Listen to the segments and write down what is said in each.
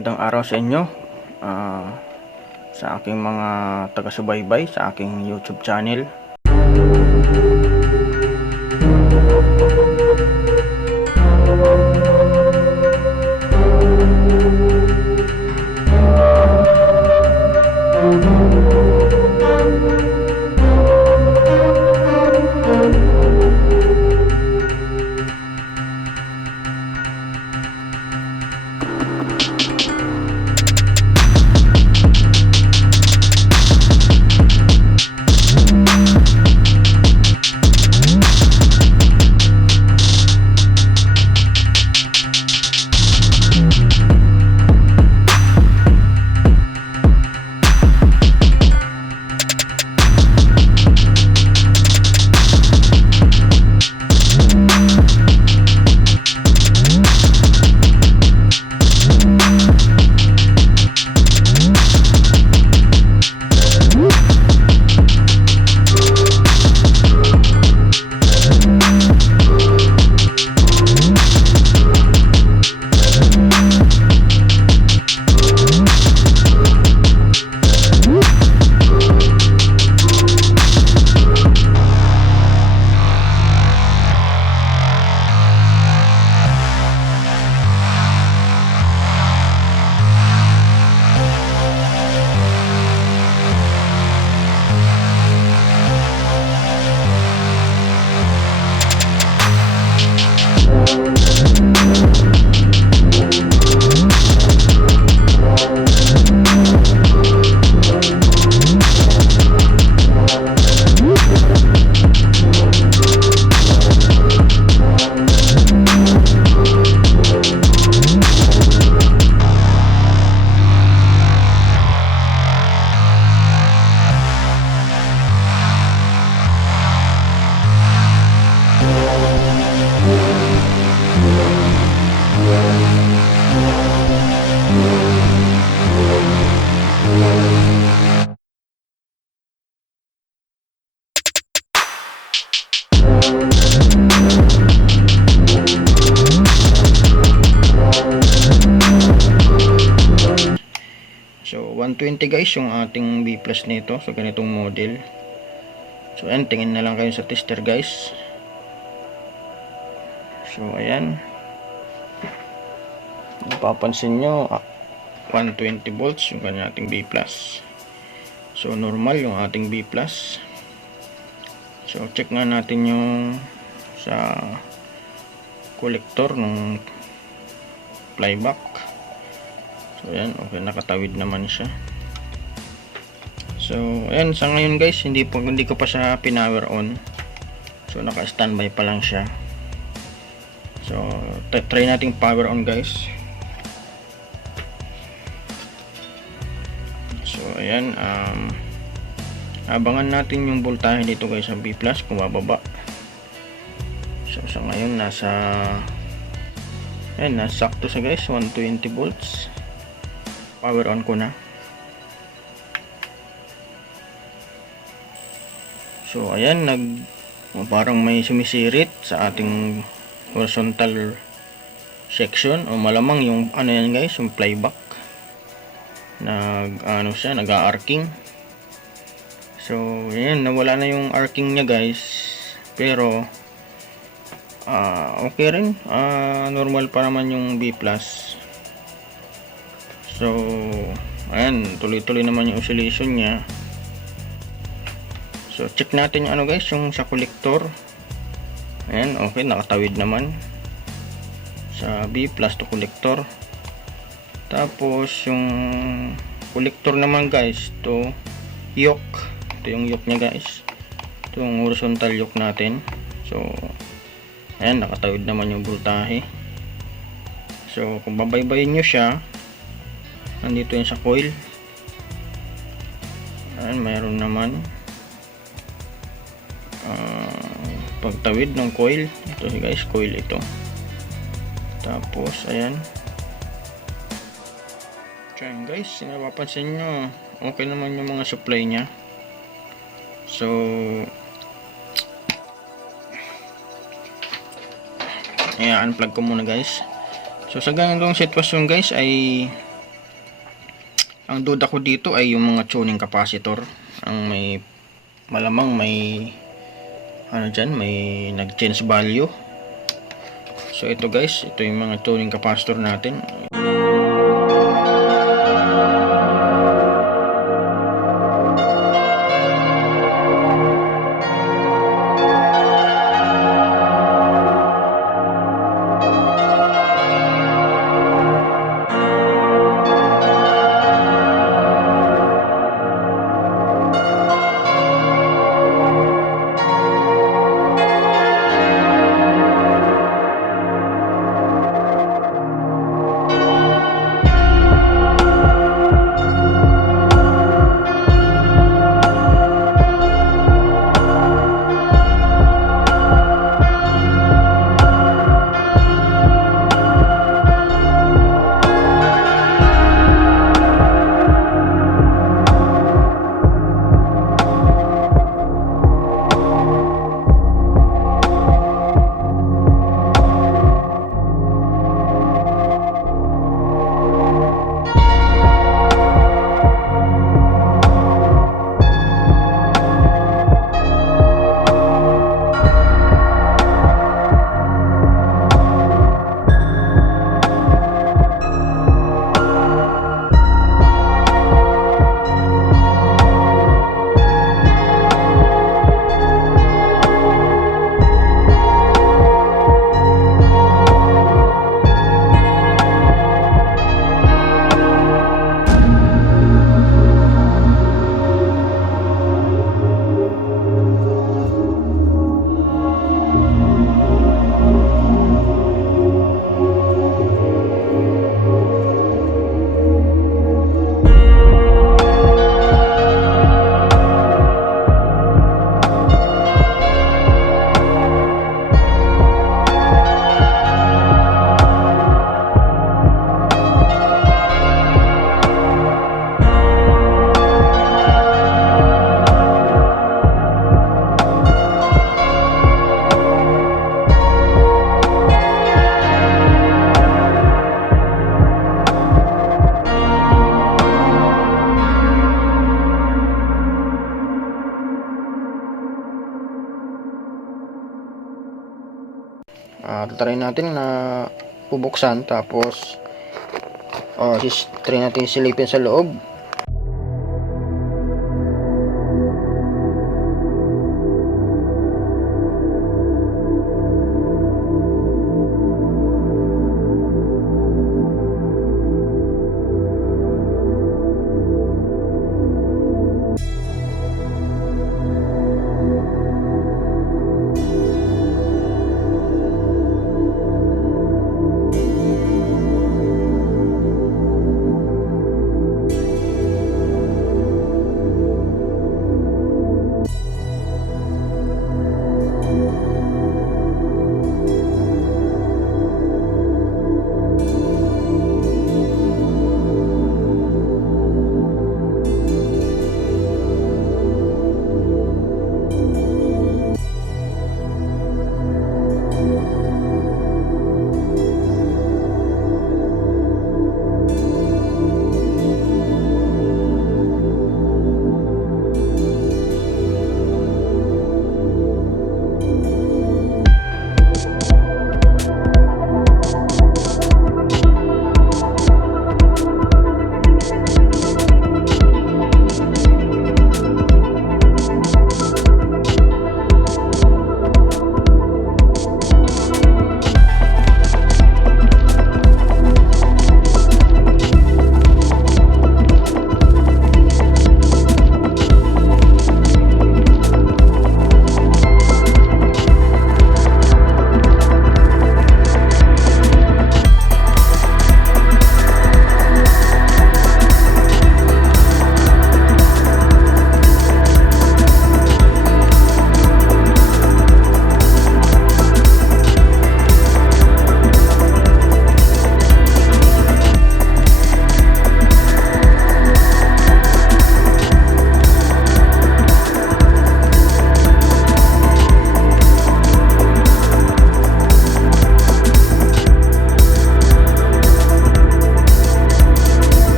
Magandang araw sa inyo, sa aking mga taga-subaybay sa aking YouTube channel. So 120 guys yung ating B plus nito sa ganitong model. So ayan, tingin na lang kayo sa tester guys. So ayan, mapapansin nyo 120 volts yung kanya ating B plus. So normal yung ating B plus. So check nga natin yung sa collector ng flyback. So ayan, okay, nakatawid naman siya. So ayan, sa ngayon guys, hindi ko pa siya pinower on. So naka standby pa lang siya. So try nating power on guys. So ayan, abangan natin yung voltahe dito guys sa B plus kung bababa. So sa ngayon nasa ayan, nasakto sa guys, 120 volts. Power on ko na. So ayan, parang may sumisirit sa ating horizontal section, o malamang yung ano yan guys, yung playback nag-arcing. So ayan, nawala na yung arcing niya guys, pero okay rin, normal pa naman yung B plus. So ayan, tuloy-tuloy naman yung oscillation niya. So check natin yung guys, yung sa collector. Ayan, okay, nakatawid naman sa B plus to collector. Tapos yung collector naman guys to yoke. Ito yung yoke nya guys, ito yung horizontal yoke natin. So ayan, nakatawid naman yung voltahe. So kung babaybayin nyo siya, nandito yun sa coil. Ayan, mayroon naman pagtawid ng coil. Ito guys, coil ito. Tapos ayan, ayan guys, napapansin nyo okay naman yung mga supply nya. So ayan, unplug ko muna guys. So sa ganitong sitwasyon guys ay Ang duda ko dito ay yung mga tuning capacitor. Ang may malamang may ano dyan, may nag-change value. So ito guys, ito yung mga tuning capacitor natin. Try natin na bubuksan, tapos try natin silipin sa loob.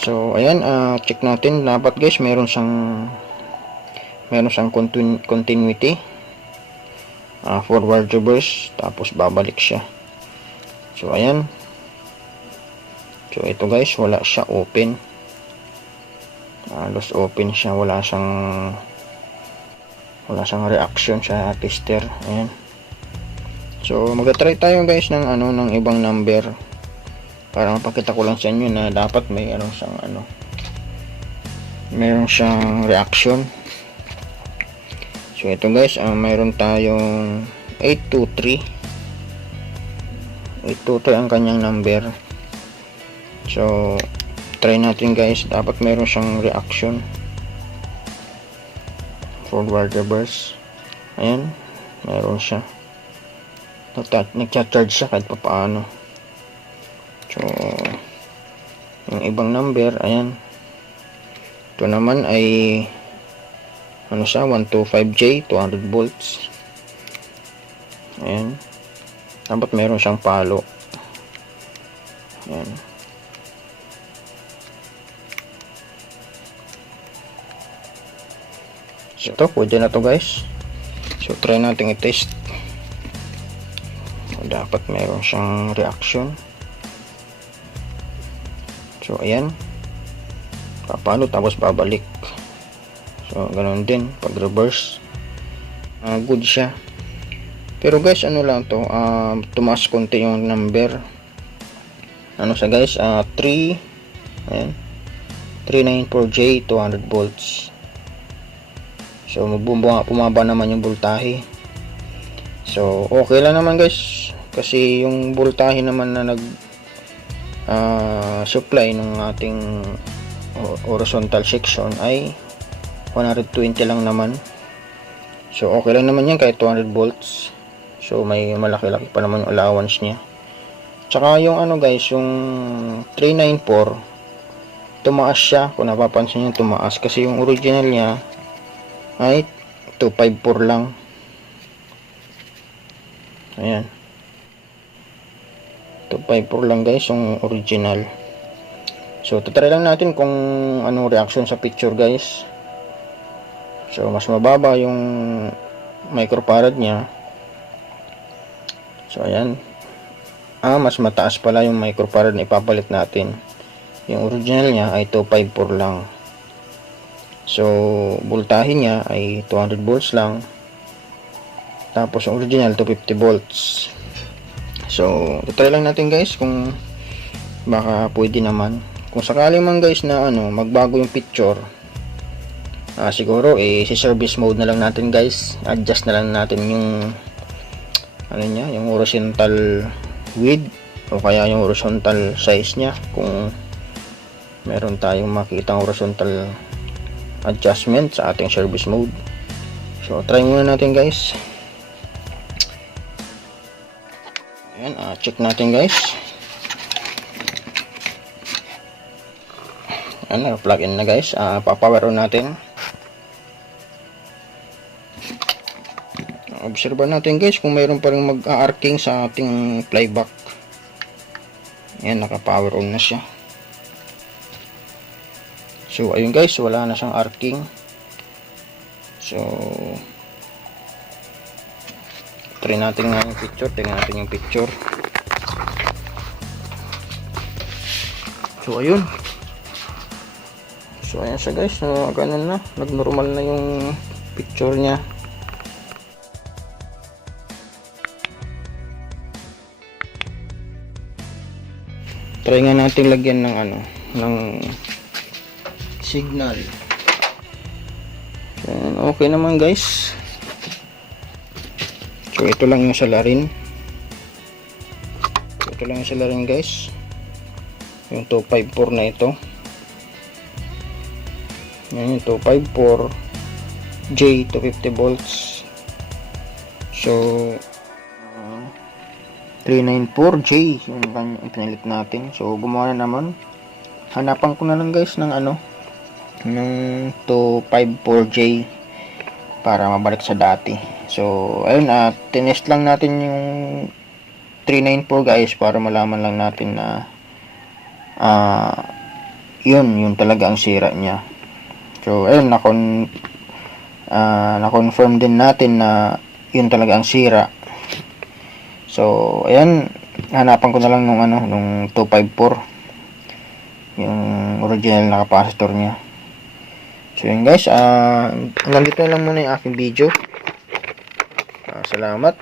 So ayan, check natin. Dapat guys meron siyang continuity, forward reverse, tapos babalik siya. So ayan. So ito guys, wala siya open. Halos open siya, wala siyang reaction sa tester. Ayan. So magta-try tayo guys ng ng ibang number para mapakita ko lang sa inyo na dapat meron siyang reaction. So ito guys, mayroon tayong 823 ang kanyang number. So try natin guys, dapat meron siyang reaction, forward reverse. Ayan, meron siya, nagcha-charge siya kahit paano. So yung ibang number, ayan, ito naman ay siya, 125J 200 volts. Ayan, dapat meron siyang palo. Ayan. So ito, pwede na to guys. So try natin i-test. So, dapat meron siyang reaction. So ayan, papalo tapos babalik. So ganoon din pag reverse, good siya. Pero guys, lang to, tumaas konti yung number. Siya guys, 3, ayan, 394J 200 volts. So pumaba naman yung voltahe. So okay lang naman guys, kasi yung voltahe naman na supply ng ating horizontal section ay 120 lang naman. So okay lang naman yan kahit 200 volts. So may malaki-laki pa naman yung allowance niya. Tsaka yung guys, yung 394 tumaas siya, kung napapansin niyo tumaas, kasi yung original niya ay 254 lang. Ayan, 254 lang guys yung original. So try lang natin kung anong reaction sa picture guys. So mas mababa yung microfarad niya. So ayan, mas mataas pala yung microfarad na ipapalit natin. Yung original niya ay 254 lang. So voltahe niya ay 200 volts lang, tapos yung original 250 volts. So try lang natin guys kung baka pwede naman. Kung sakali man guys na magbago yung picture, siguro si service mode na lang natin guys. Adjust na lang natin yung niya, yung horizontal width o kaya yung horizontal size niya, kung meron tayong makitang horizontal adjustment sa ating service mode. So try muna natin guys. Ayan, check natin guys. Ayan, plug in na guys. Papower on natin. Observe natin guys kung mayroon pa rin mag-arcing sa ating flyback. Ayan, naka-power on na siya. So ayun guys, wala na siyang arcing. So try natin nga yung picture. Tingnan natin yung picture. So ayun. So ayan siya guys, ganun na, nag-normal na yung picture niya. Try nga natin lagyan ng ng signal. Ayan, okay naman guys. So ito lang yung salarin. Ito lang yung salarin guys. Yung 254 na ito. Yan yung 254 J 250 volts. So 394 J yung pinalit natin. So gumawa na naman. Hanapan ko na lang guys ng ng 254J para mabalik sa dati. So ayun, tinest lang natin yung 394 guys para malaman lang natin na yun talaga ang sira niya. So ayun, na-confirm din natin na yun talaga ang sira. So ayan, hanapan ko na lang nung 254, yung original na capacitor niya. So yun guys, nandito na lang muna yung aking video. Salamat.